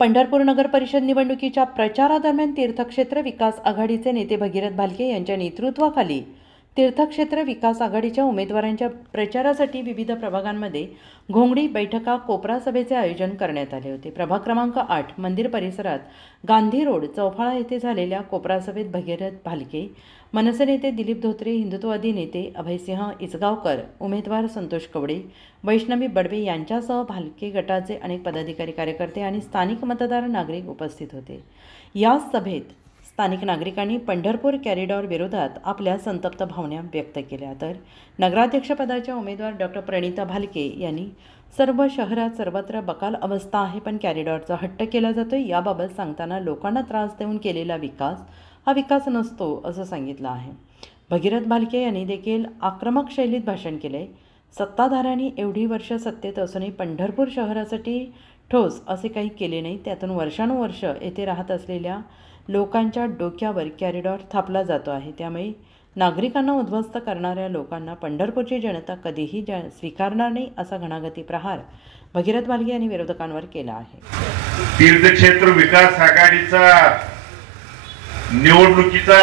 पंढरपूर नगर परिषद निवडणुकीच्या प्रचारादरम्यान तीर्थक्षेत्र विकास आघाडीचे नेते भगीरथ भालके यांच्या नेतृत्वाखाली तीर्थक्षेत्र विकास आघाडीच्या उमेदवारांच्या प्रचारासाठी विविध प्रभागांमध्ये घोंगडी बैठका कोपरा सभेचे आयोजन करण्यात आले होते। प्रभाग क्रमांक 8 मंदिर परिसरात गांधी रोड चौफाळा येथे झालेल्या कोपरा सभेत भगीरथ भालके, मनसे नेते दिलीप धोत्रे, हिंदुत्ववादी नेते अभयसिंह इचगावकर, उमेदवार संतोष कवडे, वैष्णवी बडवे यांच्यासह भालके गटाचे अनेक पदाधिकारी, कार्यकर्ते आणि स्थानिक मतदार नागरिक उपस्थित होते। या सभेत स्थानिक नागरिकांनी पंढरपूर कॉरिडॉर विरोधात आपल्या संतप्त भावना व्यक्त केल्या, तर नगराध्यक्षपदाच्या उमेदवार डॉक्टर प्रणिता भालके यांनी सर्व शहरात सर्वत्र बकाल अवस्था आहे, पण कॉरिडॉरचा हट्ट केला जातोय। याबाबत सांगताना लोकांना त्रास देऊन केलेला विकास हा विकास नसतो असं सांगितलं आहे। भगीरथ भालके यांनी देखील आक्रमक शैलीत भाषण केले। सत्ताधाऱ्यांनी एवढी वर्ष सत्तेत असूनही पंढरपूर शहरासाठी ठोस असे काही केले नाही। त्यातून वर्षानुवर्ष येथे राहत असलेल्या लोकांच्या डोक्यावर कॉरिडॉर थापला जातो आहे। त्यामुळे नागरिकांना उद्ध्वस्त करणाऱ्या लोकांना पंढरपूरची जनता कधीही स्वीकारणार नाही असा घणाघाती प्रहार भगीरथ भालके यांनी विरोधकांवर केला आहे। तीर्थक्षेत्र विकास आघाडीचा निवडणुकीचा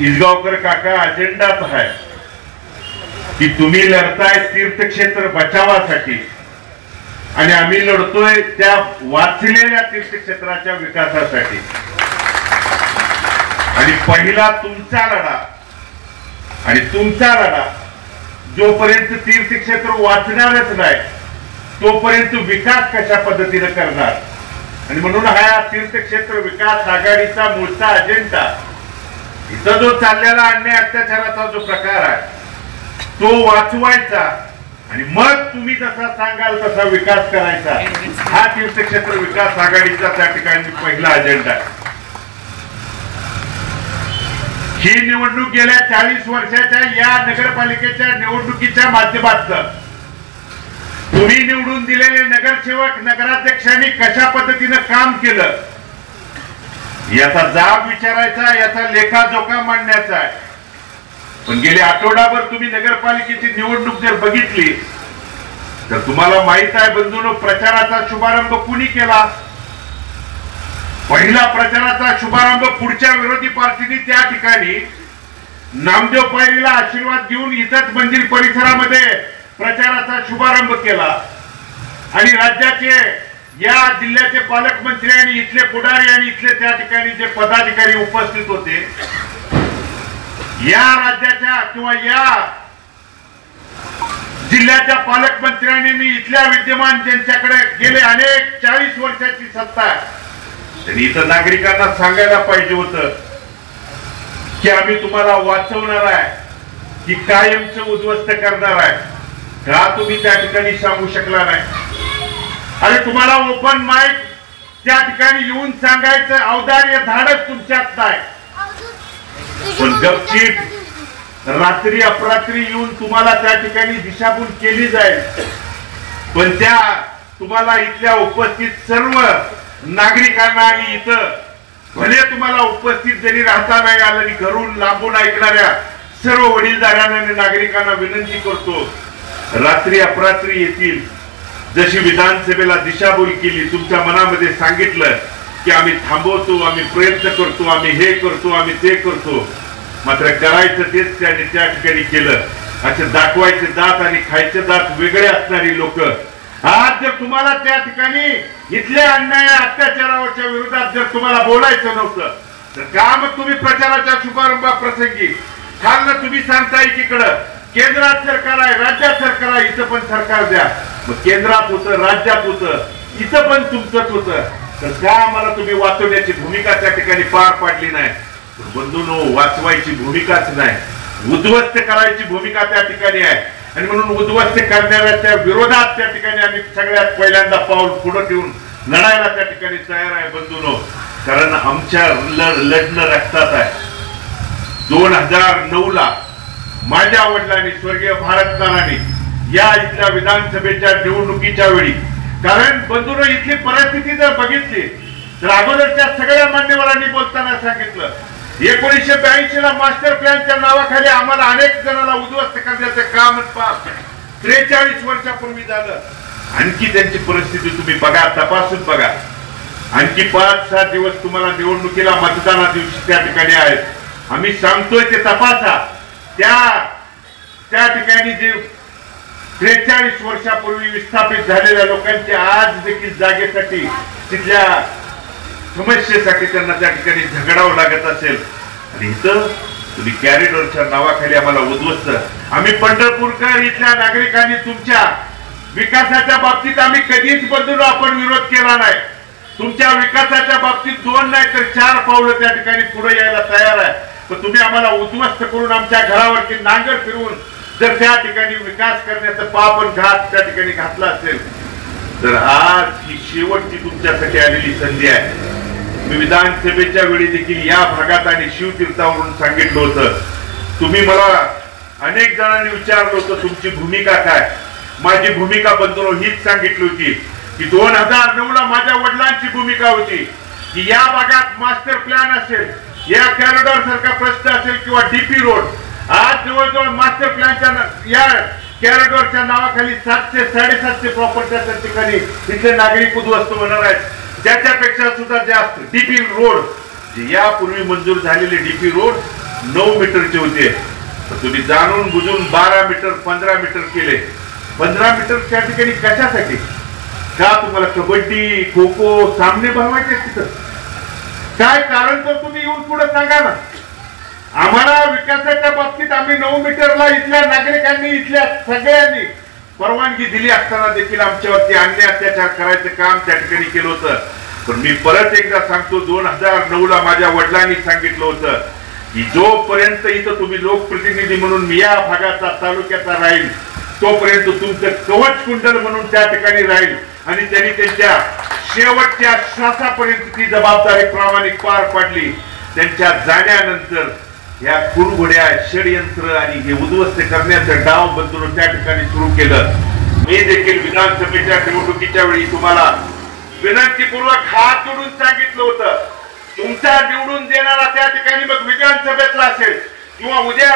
इचगावकर काका अजेंडाच आहे की तुम्ही लढताय तीर्थक्षेत्र बचावासाठी आणि आम्ही लढतोय त्या वाचलेल्या तीर्थक्षेत्राच्या विकासासाठी। आणि पहिला तुमचा लढा आणि तुमचा लढा जोपर्यंत तीर्थक्षेत्र वाचणारच नाही तोपर्यंत विकास कशा पद्धतीने करणार। आणि म्हणून हा तीर्थक्षेत्र विकास आघाडीचा मूळचा अजेंडा, इथं जो चाललेला अन्याय अत्याचाराचा जो प्रकार आहे तो वाचवायचा आणि मग तुम्ही जसा सांगाल तसा विकास करायचा, हा तीर्थक्षेत्र विकास आघाडीचा त्या ठिकाणी पहिला अजेंडा आहे। ही निवडणूक गेल्या 40 वर्षाच्या या नगरपालिकेच्या निवडणुकीच्या माध्यमातून तुम्ही निवडून दिलेले नगरसेवक नगराध्यक्षांनी कशा पद्धतीने काम केलं याचा जाब विचारायचा, याचा लेखाजोखा मांडण्याचा आहे। पण गेले आठवडाभर तुम्ही नगरपालिकेची निवडणूक जर बघितली तर तुम्हाला माहित आहे बंधूंनो, प्रचाराचा शुभारंभ कुणी केला? पहिला प्रचाराचा शुभारंभ पुढच्या विरोधी पार्टीने त्या ठिकाणी नामदेव पायरीला आशीर्वाद देऊन इथंच मंदिर परिसरामध्ये प्रचाराचा शुभारंभ केला। आणि राज्याचे या जिल्ह्याचे पालकमंत्री आणि इथले पुढारी आणि इथले त्या ठिकाणी जे पदाधिकारी उपस्थित होते, या राज्याच्या किंवा या जिल्ह्याच्या पालकमंत्र्यांनी इथल्या विद्यमान ज्यांच्याकडे गेले अनेक 40 वर्षाची सत्ता आहे त्यांनी इथं नागरिकांना सांगायला पाहिजे होतं की आम्ही तुम्हाला वाचवणार आहे की कायमचं उद्ध्वस्त करणार आहे। का तुम्ही त्या ठिकाणी सांगू शकला नाही? अरे तुम्हाला ओपन माईक त्या ठिकाणी येऊन सांगायचं औदार्य धाडस तुमच्यात नाही, पण गपचीप रात्री अपरात्री येऊन तुम्हाला त्या ठिकाणी दिशाभूल केली जाईल। पण त्या तुम्हाला इथल्या उपस्थित सर्व नागरिकांना आणि इथं भले तुम्हाला उपस्थित जरी राहता नाही आलं आणि घरून लांबून ऐकणाऱ्या सर्व वडीलधाऱ्यांना आणि नागरिकांना विनंती करतो, रात्री अपरात्री येतील। जशी विधानसभेला दिशाभूल केली, तुमच्या मनामध्ये सांगितलं की आम्ही थांबवतो, आम्ही प्रयत्न करतो, आम्ही हे करतो, आम्ही ते करतो, मात्र करायचं तेच त्याने त्या ठिकाणी केलं। असे दाखवायचे दात आणि खायचे दात वेगळे असणारी लोक आज जर तुम्हाला त्या ठिकाणी इथल्या अन्याय अत्याचाराच्या विरोधात जर तुम्हाला बोलायचं नव्हतं तर का मग तुम्ही प्रचाराच्या शुभारंभाप्रसंगी खालनं तुम्ही सांगता एकीकडं केंद्रात सरकार आहे, राज्यात सरकार आहे, इथं पण सरकार द्या। मग केंद्रात होतं, राज्यात होतं, इथं पण तुमचंच होतं, तर का आम्हाला तुम्ही वाचवण्याची भूमिका त्या ठिकाणी पार पाडली नाही? बंधूंनो, वाचवायची भूमिकाच नाही, उद्ध्वस्त करायची भूमिका त्या ठिकाणी आहे। आणि म्हणून उद्ध्वस्त करणाऱ्याच्या विरोधात त्या ठिकाणी आम्ही सगळ्यात पहिल्यांदा पाऊल पुढे ठेवून लढायला त्या ठिकाणी तयार आहे बंधूंनो, कारण आमच्या लढणं रक्तात आहे। 2009 ला माझ्या वडिलांनी स्वर्गीय भारतनारांनी या इथल्या विधानसभेच्या निवडणुकीच्या वेळी, कारण बंधूंनो इथली परिस्थिती जर बघितली तर अगोदरच्या सगळ्या मान्यवरांनी बोलताना सांगितलं 1982 ला मास्टर प्लॅनच्या नावाखाली आम्हाला अनेक जणांना उद्ध्वस्त करण्याचं काम 43 वर्षापूर्वी झालं। आणखी त्यांची परिस्थिती तुम्ही बघा, तपासून बघा. आणखी 5-6 दिवस तुम्हाला निवडणुकीला मतदाना दिवशी त्या ठिकाणी आहेत. आम्ही सांगतोय ते तपासा. त्या ठिकाणी जे 43 वर्षापूर्वी विस्थापित झालेल्या लोकांचे आज देखील जागेसाठी, तिथल्या समस्येसाठी त्यांना त्या ठिकाणी झगडावं लागत असेल, आणि इथं तुम्ही कॅरिडॉरच्या नावाखाली आम्हाला उद्ध्वस्त. आम्ही पंढरपूरकर इथल्या नागरिकांनी तुमच्या विकासाच्या बाबतीत आम्ही कधीच बदलून आपण विरोध केला नाही. तुमच्या विकासाच्या बाबतीत 2 नाही तर 4 पावलं त्या ठिकाणी पुढे यायला तयार आहे. पण तुम्ही आम्हाला उद्ध्वस्त करून आमच्या घरावरती नांगर फिरवून जर त्या ठिकाणी विकास करण्याचा पाप आणि घात त्या ठिकाणी घातला असेल, तर आज ही शेवटची तुमच्यासाठी आलेली संधी आहे. मी विधानसभेच्या वेळी देखील या भागात आणि शिवतीर्थावरून सांगितलं होतं. तुम्ही मला अनेक जणांनी विचारलं होतं तुमची भूमिका काय. माझी भूमिका बंधूंनो हीच सांगितली होती की 2009 ला माझ्या वडिलांची भूमिका होती की या भागात मास्टर प्लॅन असेल, या कॉरिडॉर सारखा प्रश्न असेल किंवा डीपी रोड, आज जवळजवळ मास्टर प्लॅनच्या या कॉरिडॉरच्या नावाखाली 700-750 प्रॉपर्ट्या त्या ठिकाणी इथले नागरिक उद्ध्वस्त होणार आहेत. त्याच्यापेक्षा सुद्धा जास्त डीपी रोड, जे यापूर्वी मंजूर झालेले डीपी रोड 9 मीटरचे होते, तुम्ही जाणून बुजून 12 मीटर 15 मीटर केले. 15 मीटर त्या ठिकाणी कशासाठी? का तुम्हाला कबड्डी खो खो सामने बनवायचे तिथं? काय कारण तर तुम्ही येऊन पुढे सांगा ना. आम्हाला विकासाच्या बाबतीत आम्ही 9 मीटरला इथल्या नागरिकांनी, इथल्या सगळ्यांनी परवानगी दिली असताना देखील आमच्यावरती अन्याय अत्याचार करायचं काम त्या ठिकाणी केलं होतं. पण मी परत एकदा सांगतो, 2009 ला माझ्या वडिलांनी सांगितलं होतं की जोपर्यंत इथं तुम्ही लोकप्रतिनिधी म्हणून या भागाचा तालुक्याचा राहील, तोपर्यंत तुमचं कवच कुंडल म्हणून त्या ठिकाणी राहील. आणि त्यांनी त्यांच्या शेवटच्या श्वासापर्यंत ती जबाबदारी प्रामाणिक पार पाडली. त्यांच्या जाण्यानंतर या कुरघोड्या षडयंत्र आणि हे उद्ध्वस्त करण्याचं डाव बंधून त्या ठिकाणी सुरू केलं. मी देखील विधानसभेच्या निवडणुकीच्या वेळी तुम्हाला विनंतीपूर्वक हात जोडून सांगितलं होतं, तुमचा निवडून देणारा त्या ठिकाणी मग विधानसभेतला असेल किंवा उद्या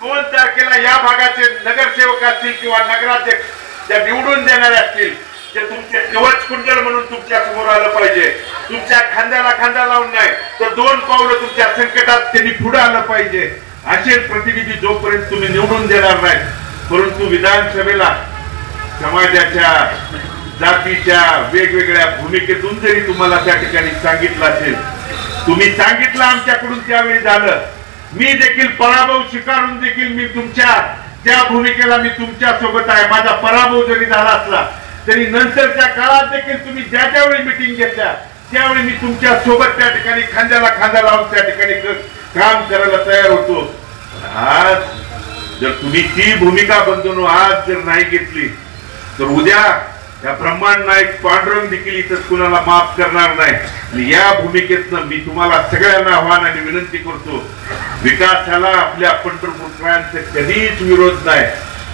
2 तारखेला या भागाचे नगरसेवक असतील किंवा नगराध्यक्ष त्या निवडून देणारे असतील, ते तुमचे कवच कुंडल म्हणून तुमच्या समोर आलं पाहिजे. तुमच्या खांद्याला खांदा लावून नाही तर 2 पावलं तुमच्या संकटात त्यांनी पुढे आलं पाहिजे. असे प्रतिनिधी जोपर्यंत तुम्ही निवडून देणार नाही, परंतु विधानसभेला समाजाच्या जातीच्या वेगवेगळ्या भूमिकेतून जरी तुम्हाला त्या ठिकाणी सांगितलं असेल, तुम्ही सांगितलं आमच्याकडून त्यावेळी झालं. मी देखील पराभव स्वीकारून देखील मी तुमच्या त्या भूमिकेला मी तुमच्या सोबत आहे. माझा पराभव जरी झाला असला तरी नंतरच्या काळात देखील तुम्ही ज्या ज्यावेळी मिटिंग घेतल्या त्यावेळी मी तुमच्या सोबत त्या ठिकाणी खांद्याला खांदा लावून त्या ठिकाणी काम करायला तयार होतो. आज जर तुम्ही ती भूमिका बंधून आज जर नाही घेतली तर उद्या या ब्रह्मांड नायक पांडुरंग देखील इथं कुणाला माफ करणार नाही. आणि या भूमिकेतनं मी तुम्हाला सगळ्यांना आव्हान आणि विनंती करतो, विकासाला आपल्या पंढरपूरकरांचा कधीच विरोध नाही,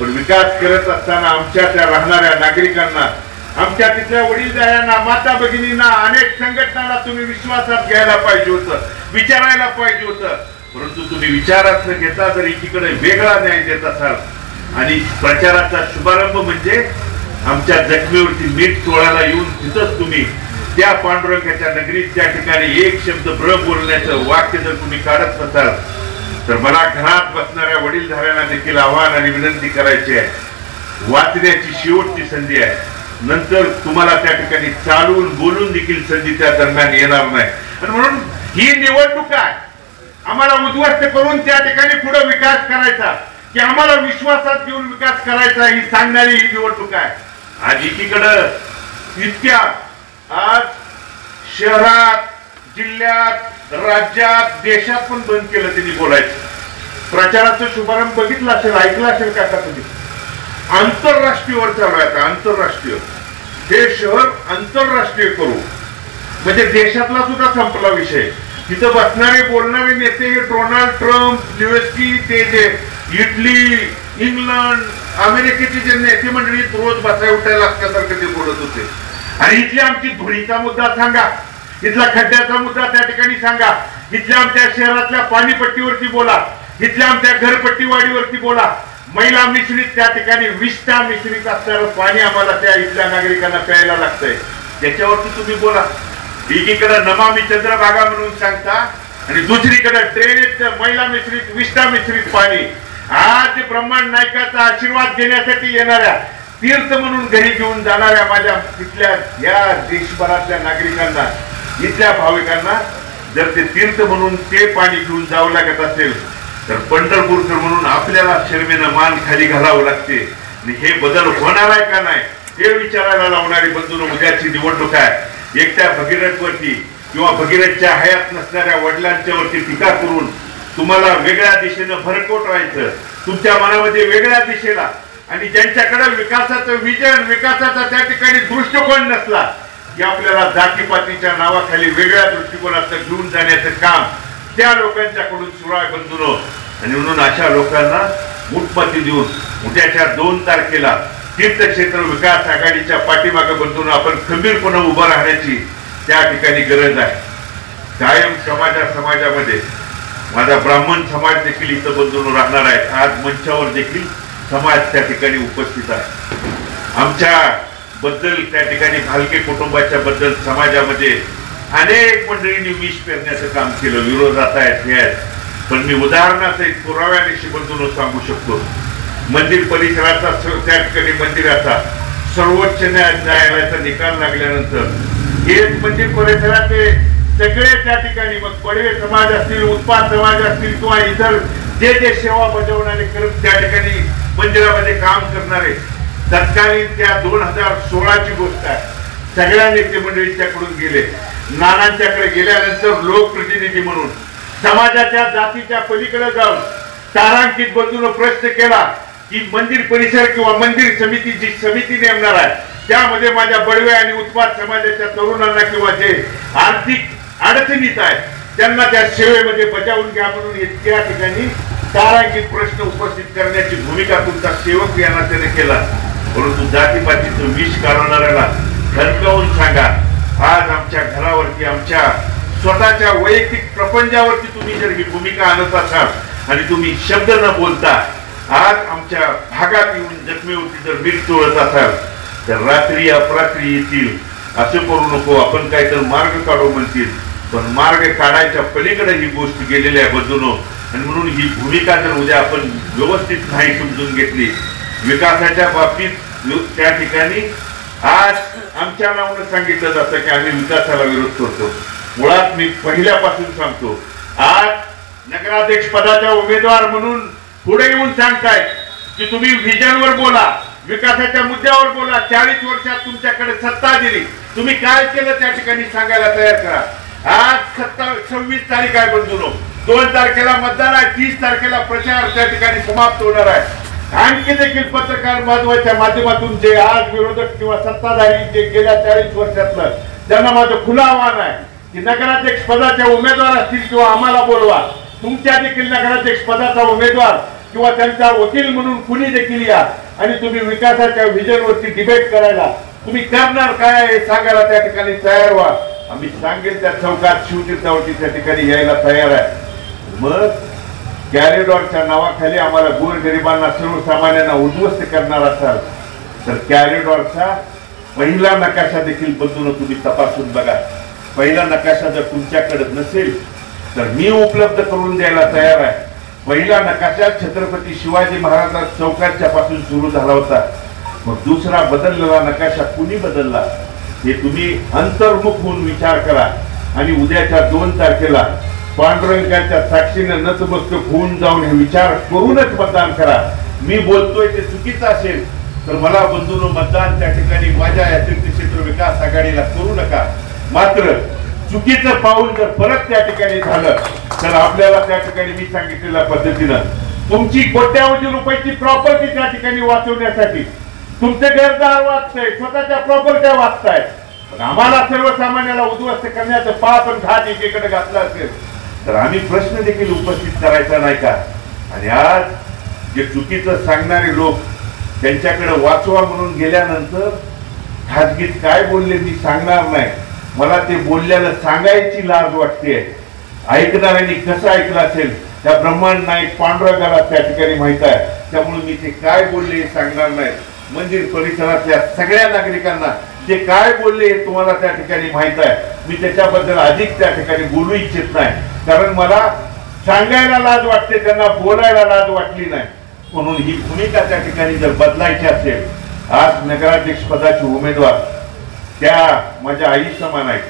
पण विकास करत असताना आमच्या त्या राहणाऱ्या नागरिकांना, आमच्या तिथल्या वडीलधाऱ्यांना, माता भगिनींना, अनेक संघटनांना तुम्ही विश्वासात घ्यायला पाहिजे होतं, विचारायला पाहिजे होतं. परंतु तुम्ही विचारात न घेता जर एकीकडे वेगळा न्याय देत असाल आणि प्रचाराचा शुभारंभ म्हणजे आमच्या जखमेवरती मीठ चोळायला येऊन तिथंच तुम्ही त्या पांडुरंगाच्या नगरीत त्या ठिकाणी एक शब्द ब्र बोलण्याचं वाक्य जर तुम्ही काढत नसाल, तर मला घरात बसणाऱ्या वडीलधाऱ्यांना देखील आव्हान आणि विनंती करायची आहे, वाचण्याची शेवटची संधी आहे. नंतर तुम्हाला त्या ठिकाणी चालून बोलून देखील संधी त्या दरम्यान येणार नाही. आणि म्हणून ही निवडणूक आहे, आम्हाला उद्ध्वस्त करून त्या ठिकाणी पुढे विकास करायचा की आम्हाला विश्वासात घेऊन विकास करायचा ही सांगणारी ही निवडणूक आहे. आज एकीकडं इतक्या आज शहरात, जिल्ह्यात, राज्यात, देशात पण बंद केलं त्यांनी बोलायचं. प्रचाराचा शुभारंभ बघितला असेल, ऐकला असेल का तुम्ही? आंतरराष्ट्रीयवर चालू आहे आता, आंतरराष्ट्रीय. हे शहर आंतरराष्ट्रीय करू म्हणजे देशातला सुद्धा संपला विषय. तिथं बसणारे बोलणारे नेते डोनाल्ड ट्रम्प, लेविन्स्की, ते जे इटली, इंग्लंड, अमेरिकेचे जे नेते मंडळी रोज बसाय उठायला असल्यासारखं ते बोलत होते. आणि इथल्या आमची धुळीचा मुद्दा सांगा, इथला खड्ड्याचा मुद्दा त्या ठिकाणी सांगा, इथल्या आमच्या शहरातल्या पाणीपट्टीवरती बोला, इथल्या आमच्या घरपट्टी वाढीवरती बोला. महिला मिश्रित त्या ठिकाणी विष्ठा मिश्रित असणारं पाणी आम्हाला त्या इथल्या नागरिकांना प्यायला लागतंय. त्याच्यावरती तुम्ही बोला. एकीकडे नमामि चंद्रभागा म्हणून सांगता आणि दुसरीकडे ड्रेनेजचं महिला मिश्रित विष्ठा मिश्रित पाणी. आज ब्रह्मांड नायकाचा आशीर्वाद घेण्यासाठी येणाऱ्या, तीर्थ म्हणून घरी घेऊन जाणाऱ्या माझ्या तिथल्या या देशभरातल्या नागरिकांना, इथल्या भाविकांना जर ते तीर्थ म्हणून ते पाणी घेऊन जावं लागत असेल तर पंढरपूरकर म्हणून आपल्याला शर्मेनं मान खाली घालावं लागते. आणि हे बदल होणार आहे का नाही हे विचारायला लावणारी बंधूंनो, उद्याची निवडणूक आहे. एकट्या भगीरथवरती किंवा भगीरथच्या हयात नसणाऱ्या वडिलांच्या वरती टीका करून तुम्हाला वेगळ्या दिशेनं भरकटवायचं, तुमच्या मनामध्ये वेगळ्या दिशेला, आणि ज्यांच्याकडे विकासाचं विजन, विकासाचा त्या ठिकाणी दृष्टिकोन नसला की आपल्याला जातीपातीच्या नावाखाली वेगळ्या दृष्टिकोनात घेऊन जाण्याचं काम त्या लोकांच्याकडून सुरू आहे बंधूंनो. आणि म्हणून अशा लोकांना मुठमती देऊन उद्याच्या 2 तारखेला तीर्थक्षेत्र विकास आघाडीच्या पाठीमागे बंधूंनो आपण खंबीरपणे उभं राहण्याची त्या ठिकाणी गरज आहे. कायम समाजामध्ये माझा ब्राह्मण समाज देखील इथं बंधूंनो राहणार आहे. आज मंचावर देखील समाज त्या ठिकाणी उपस्थित आहे. आमच्या बद्दल त्या ठिकाणी भालके कुटुंबाच्या बद्दल समाजामध्ये अनेक मंडळींनी विष पेरण्याचं काम केलं, विरोधात आहेत, हे आहेत. पण मी उदाहरणासहित पुराव्यानिशी बंधूंनो सांगू शकतो. मंदिर परिसराचा त्या ठिकाणी मंदिराचा सर्वोच्च न्यायालयाचा निकाल लागल्यानंतर हेच मंदिर परिसराचे सगळे त्या ठिकाणी, मग पडवे समाज असतील, उत्पाद समाज असतील किंवा इतर जे जे सेवा बजावणारे करत त्या ठिकाणी मंदिरामध्ये काम करणारे, तत्कालीन त्या 2016ची गोष्ट आहे, सगळ्या नेते मंडळींच्याकडून गेले. नानांच्याकडे गेल्यानंतर लोकप्रतिनिधी म्हणून समाजाच्या जातीच्या पलीकडे जाऊन तारांकित बंधूंनो प्रश्न केला की मंदिर परिसर किंवा मंदिर समिती जी समिती नेमणार आहे त्यामध्ये माझ्या बडवे आणि उत्पाद समाजाच्या तरुणांना किंवा जे आर्थिक अडचणीत आहेत त्यांना त्या सेवेमध्ये बजावून घ्या म्हणून इतक्या ठिकाणी तारांकित प्रश्न उपस्थित करण्याची भूमिका तुमचा सेवक या नात्याने केला. परंतु जातीपातीचं विष काढणाऱ्याला धमकावून सांगा, आज आमच्या घरावरती, आमच्या स्वतःच्या वैयक्तिक प्रपंचावरती तुम्ही जर ही भूमिका आणत असाल आणि तुम्ही शब्द न बोलता आज आमच्या भागात येऊन जखमेवरती जर मीठ चोळत असाल तर रात्री अपरात्री येतील. असं करू नको. आपण काहीतरी मार्ग काढू म्हणतील, पण मार्ग काढायच्या पलीकडे ही गोष्ट गेलेली आहे बंधूंनो. आणि म्हणून ही भूमिका जर उद्या आपण व्यवस्थित नाही समजून घेतली, विकासाच्या बाबतीत त्या ठिकाणी आज आमच्या नावानं सांगितलं जातं की आम्ही विकासाला विरोध करतो. मुळात मी पहिल्यापासून सांगतो, आज नगराध्यक्ष पदाच्या उमेदवार म्हणून पुढे येऊन सांगतायत की तुम्ही व्हिजनवर बोला, विकासाच्या मुद्द्यावर बोला. 40 वर्षात तुमच्याकडे सत्ता दिली, तुम्ही काय केलं त्या ठिकाणी सांगायला तयार करा. आज 26 तारीख आहे बंधूंनो, 2 तारखेला मतदान आहे, 30 तारखेला प्रचार त्या ठिकाणी समाप्त होणार आहे. आणखी देखील पत्रकार महत्वाच्या माध्यमातून जे आज विरोधक किंवा सत्ताधारी जे गेल्या 40 वर्षातलं, त्यांना माझं खुलं आव्हान आहे की नगराध्यक्ष पदाच्या उमेदवार असतील किंवा आम्हाला बोलवा, तुमच्या देखील नगराध्यक्ष पदाचा उमेदवार किंवा त्यांचा वकील म्हणून कुणी देखील या आणि तुम्ही विकासाच्या व्हिजनवरती डिबेट करायला तुम्ही करणार काय हे सांगायला त्या ठिकाणी तयार व्हा. आम्ही सांगेल त्या चौकात शिवतीर्थावरती त्या ठिकाणी यायला तयार आहे. मग कॅरिडॉरच्या नावाखाली आम्हाला गोरगरिबांना, सर्वसामान्यांना उद्ध्वस्त करणार असाल तर कॅरिडॉरचा पहिला नकाशा देखील बंधूंनो तुम्ही तपासून बघा. पहिला नकाशा जर तुमच्याकडे नसेल तर मी उपलब्ध करून द्यायला तयार आहे. पहिला नकाशा छत्रपती शिवाजी महाराज चौकाच्या पासून सुरू झाला होता. मग दुसरा बदललेला नकाशा कुणी बदलला हे तुम्ही अंतर्मुख होऊन विचार करा. आणि उद्याच्या 2 तारखेला पांडुरंगाच्या साक्षीने नतमस्तक होऊन जाऊन हे विचार करूनच मतदान करा. मी बोलतोय ते चुकीचं असेल तर मला बंधूंनो मतदान त्या ठिकाणी माझ्या या तीर्थक्षेत्र विकास आघाडीला करू नका. मात्र चुकीचं पाऊल जर परत त्या ठिकाणी झालं तर आपल्याला त्या ठिकाणी मी सांगितलेल्या पद्धतीनं तुमची कोट्यावधी रुपयाची प्रॉपर्टी त्या ठिकाणी वाचवण्यासाठी तुमचे घरदार वाचताय, स्वतःच्या प्रॉपर्ट्या वाचताय, पण आम्हाला सर्वसामान्याला उद्ध्वस्त करण्याचं पाप आणि घात एकीकडे घातला असेल तर आम्ही प्रश्न देखील उपस्थित करायचा नाही का? आणि आज जे चुकीचं सांगणारे लोक त्यांच्याकडे वाचवा म्हणून गेल्यानंतर खाजगीत काय बोलले मी सांगणार नाही. मला ते बोलल्याला सांगायची लाज वाटते. ऐकणाऱ्यांनी कसं ऐकलं असेल त्या ब्रह्मांड नाईक पांडुरंगाला त्या ठिकाणी माहित आहे. त्यामुळे मी ते काय बोलले हे सांगणार नाही. मंदिर परिसरातल्या सगळ्या नागरिकांना ते काय बोलले हे तुम्हाला त्या ठिकाणी माहित आहे. मी त्याच्याबद्दल अधिक त्या ठिकाणी बोलू इच्छित नाही, कारण मला सांगायला लाज वाटते, त्यांना बोलायला लाज वाटली नाही. म्हणून ही भूमिका त्या ठिकाणी जर बदलायची असेल, आज नगराध्यक्ष पदाचे उमेदवार त्या माझ्या आई समान आहेत,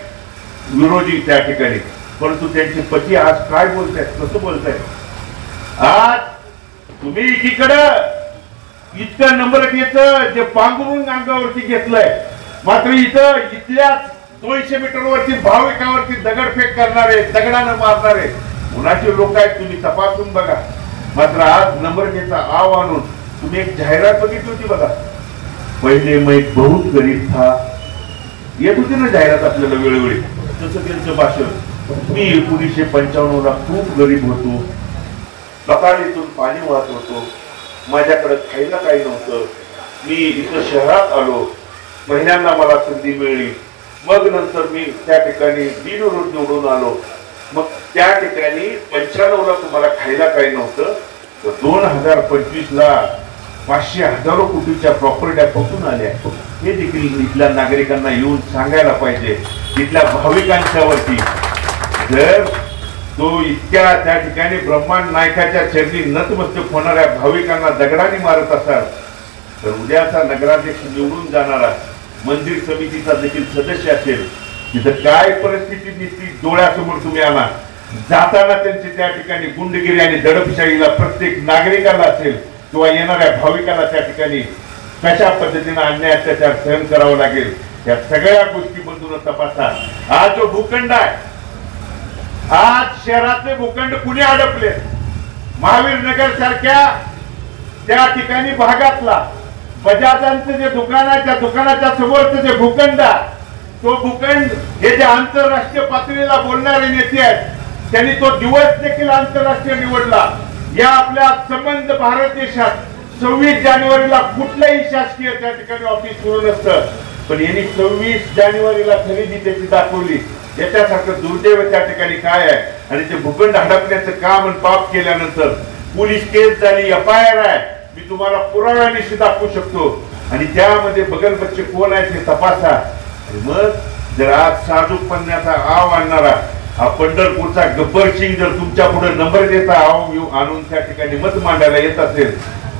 विरोधी त्या ठिकाणी, परंतु त्यांचे पती आज काय बोलतायत, कसं बोलतायत. आज तुम्ही एकीकडं इतकं नम्रतेचं जे पांघरून अंगावरती घेतलंय, मात्र इथं इथल्याच 200 मीटरवरती भाविकावरती दगडफेक करणारे, दगडानं मारणारे कुणाचे लोक आहेत तुम्ही तपासून बघा. मात्र आज नम्रतेचा आव आणून तुम्ही एक जाहिरात बघितली होती बघा, पहिले मैं बहुत गरीब था, येत होती ना जाहिरात आपल्याला वेळोवेळी, तसं त्यांचं भाषण. मी 1955 ला खूप गरीब होतो, तकाळीतून पाणी वाहत होतो, माझ्याकडे खायला काही नव्हतं, मी इथं शहरात आलो, महिन्यांना मला संधी मिळली, मग नंतर मी त्या ठिकाणी बिनविरोध निवडून आलो. मग त्या ठिकाणी 95 ला तुम्हाला खायला काही नव्हतं, तर 2025 ला 500 हजारो कोटीच्या प्रॉपर्ट्या कुठून आल्या हे देखील इथल्या नागरिकांना येऊन सांगायला पाहिजे. इथल्या भाविकांच्या वरती जर तो इतक्या त्या ठिकाणी ब्रह्मांड नायकाच्या चरणी नतमस्तक होणाऱ्या भाविकांना दगडाने मारत असाल, तर उद्याचा नगराध्यक्ष निवडून जाणारा मंदिर समितीचा देखील सदस्य असेल, तिथं काय परिस्थिती दिसती डोळ्यासमोर तुम्ही आणा. जाताना त्यांची त्या ठिकाणी गुंडगिरी आणि दडपशाहीला प्रत्येक नागरिकाला असेल किंवा येणाऱ्या भाविकाला त्या ठिकाणी कशा पद्धतीने अन्याय अत्याचार सहन करावं लागेल, या सगळ्या गोष्टी बंधून तपासा. हा जो भूखंड आहे, आज शहरातले भूखंड कुणी अडकले, महावीर नगर सारख्या त्या ठिकाणी भागातला बजाजांचं जे दुकान आहे, त्या दुकानाच्या समोरचं जे भूखंड आहे, तो भूखंड हे जे आंतरराष्ट्रीय पातळीला बोलणारे नेते आहेत, त्यांनी तो दिवस देखील आंतरराष्ट्रीय निवडला. या आपल्या संबंध भारत देशात 26 जानेवारीला कुठलंही शासकीय त्या ठिकाणी ऑफिस सुरू नसतं, पण यांनी 26 जानेवारीला खरेदी त्याची दाखवली. याच्यासारखं दुर्दैव त्या ठिकाणी काय आहे. आणि ते भूखंड हडपण्याचं काम आणि पाप केल्यानंतर पोलीस केस झाली, FIR आहे, मी तुम्हाला पुराव्यानिशी दाखवू शकतो. आणि त्यामध्ये बगलबच्चे कोण आहेत हे तपासा. आणि मग जर आज साजूकपणाचा आव आणणारा हा पंढरपूरचा गब्बर सिंग जर तुमच्या पुढे नंबर देता आव आणून त्या ठिकाणी मत मांडायला येत असेल,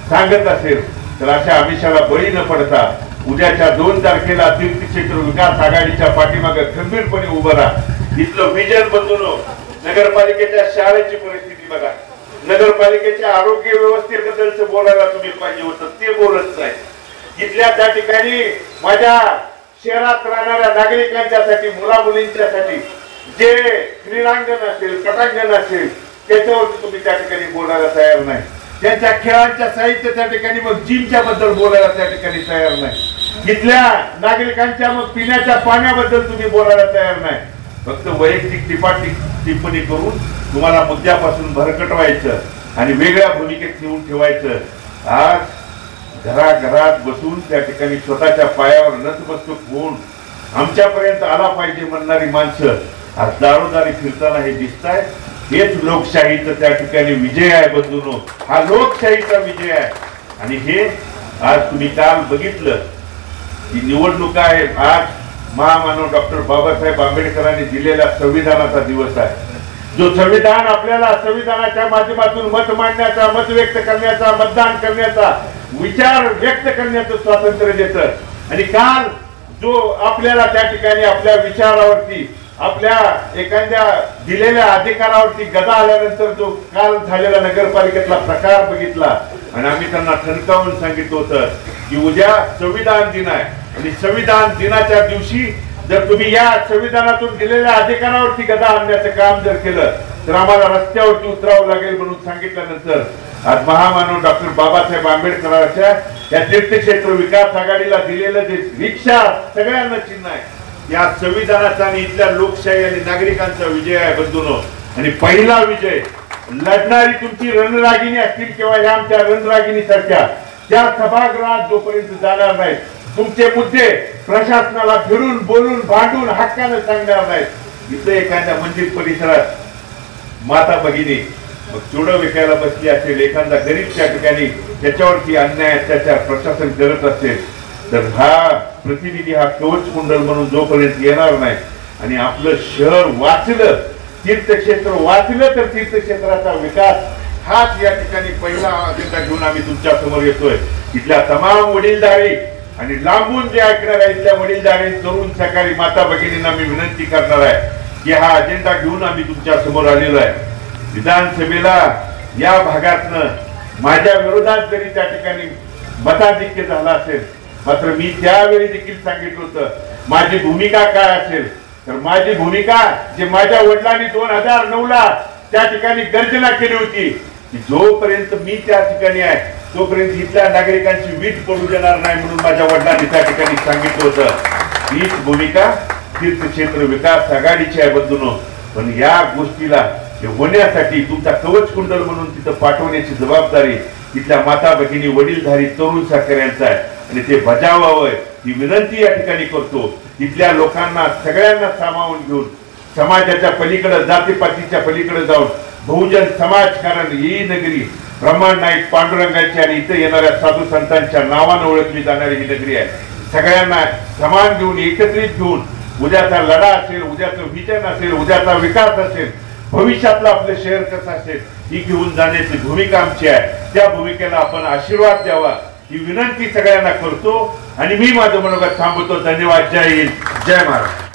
सांगत असेल, तर अशा आमिषाला बळी न पडता उद्याच्या 2 तारखेला तीर्थक्षेत्र विकास आघाडीच्या पाठीमागे खंबीरपणे उभं राहा. इथलं विजन बदलून नगरपालिकेच्या शाळेची परिस्थिती बघा, नगरपालिकेच्या आरोग्य व्यवस्थेबद्दलच बोलायला तुम्ही पाहिजे होतं, ते बोलत नाही. इथल्या त्या ठिकाणी माझ्या शहरात राहणाऱ्या नागरिकांच्यासाठी, मुला मुलींच्यासाठी जे क्रीडांगण असेल, पटांगण असेल, त्याच्यावरती तुम्ही त्या ठिकाणी बोलायला तयार नाही. त्यांच्या खेळांच्या साहित्य त्या ठिकाणी मग जिमच्या बद्दल बोलायला त्या ठिकाणी तयार नाही. इथल्या नागरिकांच्या मग पिण्याच्या पाण्याबद्दल तुम्ही बोलायला तयार नाही. फक्त वैयक्तिक टिप्पणी करून तुम्हाला मुद्द्यापासून भरकटवायचं आणि वेगळ्या भूमिकेत नेऊन ठेवायचं. आज घराघरात बसून त्या ठिकाणी स्वतःच्या पायावर नतमस्तक होऊन आमच्यापर्यंत आला पाहिजे म्हणणारी माणसं आज दारोदारी फिरताना हे दिसत आहे. हेच लोकशाहीचा त्या ठिकाणी विजय आहे बंधूंनो, हा लोकशाहीचा विजय आहे. आणि हे आज तुम्ही काल बघितलं की निवडणुका आहे. आज महामानव डॉक्टर बाबासाहेब आंबेडकरांनी दिलेला संविधानाचा दिवस आहे. जो संविधान आपल्याला संविधानाच्या माध्यमातून मत मांडण्याचा, मत व्यक्त करण्याचा, मतदान करण्याचा, विचार व्यक्त करण्याचं स्वातंत्र्य देतं. आणि काल जो आपल्याला त्या ठिकाणी आपल्या विचारावरती, आपल्या एखाद्या दिलेल्या अधिकारावरती गदा आल्यानंतर जो काल झालेला नगरपालिकेतला प्रकार बघितला आणि आम्ही त्यांना ठणकावून सांगितलं होतं की उद्या संविधान दिन आहे आणि संविधान दिनाच्या दिवशी जर तुम्ही या संविधानातून दिलेल्या अधिकारावरती गदा आणण्याचं काम जर केलं तर आम्हाला रस्त्यावरती उतरावं लागेल म्हणून सांगितल्यानंतर आज महामानव डॉक्टर बाबासाहेब आंबेडकरांच्या या तीर्थक्षेत्र विकास आघाडीला दिलेलं जे रिक्षा सगळ्यांना चिन्ह आहे, या संविधानाचा आणि इथल्या लोकशाही आणि नागरिकांचा विजय आहे बंधूंनो. आणि पहिला विजय लढणारी तुमची रणरागिणी असतील किंवा या आमच्या रणरागिणी सारख्या त्या सभागृहात जोपर्यंत जाणार नाहीत, तुमचे मुद्दे प्रशासनाला फिरून बोलून भांडून हक्काने सांगणार नाहीत, इथं एखाद्या मंदिर परिसरात माता भगिनी मग चुडं विकायला बसली असेल, एखादा गरीब त्या ठिकाणी त्याच्यावरती अन्याय अत्याचार प्रशासन करत असेल, तर हा प्रतिनिधी हा कवच कुंडल म्हणून जोपर्यंत येणार नाही आणि आपलं शहर वाचलं, तीर्थक्षेत्र वाचलं, तर तीर्थक्षेत्राचा विकास हाच या ठिकाणी पहिला अजेंडा घेऊन आम्ही तुमच्या समोर येतोय. इथल्या तमाम वडीलधारी आणि लांबून जे ऐकणार आहे इथल्या वडीलधारी तरुण सहकारी माता भगिनींना मी विनंती करणार आहे की हा अजेंडा घेऊन आम्ही तुमच्या समोर आलेलो आहे. विधानसभेला या भागातनं माझ्या विरोधात जरी त्या ठिकाणी मताधिक्य झाला असेल, मात्र मी त्यावेळी देखील सांगितलं होतं माझी भूमिका काय असेल. तर माझी भूमिका जे माझ्या वडिलांनी 2009ला त्या ठिकाणी गर्जना केली होती की जोपर्यंत मी त्या ठिकाणी आहे तोपर्यंत इथल्या नागरिकांची वीट पडू देणार नाही म्हणून माझ्या वडिलांनी त्या ठिकाणी सांगितलं होतं. हीच भूमिका तीर्थक्षेत्र विकास आघाडीची आहे बंधूंनो. पण या गोष्टीला होण्यासाठी तुमचा कवच कुंडल म्हणून तिथं पाठवण्याची जबाबदारी तिथल्या माता भगिनी वडीलधारी तरुण सहकाऱ्यांचा आहे आणि ते बजावावं ही विनंती या ठिकाणी करतो. तिथल्या लोकांना सगळ्यांना सामावून घेऊन समाजाच्या पलीकडे जातीपातीच्या पलीकडे जाऊन बहुजन समाजकारण ही नगरी ब्रह्मांड नाईक पांडुरंगाची आणि इथे येणाऱ्या साधू संतांच्या नावानं ओळखली जाणारी ही नगरी आहे. सगळ्यांना समान घेऊन एकत्रित घेऊन उद्याचा लढा असेल, उद्याचं विजन असेल, उद्याचा विकास असेल, भविष्यातलं आपलं शहर कसं असेल ही घेऊन जाण्याची भूमिका आमची आहे. त्या भूमिकेला आपण आशीर्वाद द्यावा ही विनंती सगळ्यांना करतो आणि मी माझं मनोगत थांबवतो. धन्यवाद. जय हिंद, जय महाराष्ट्र.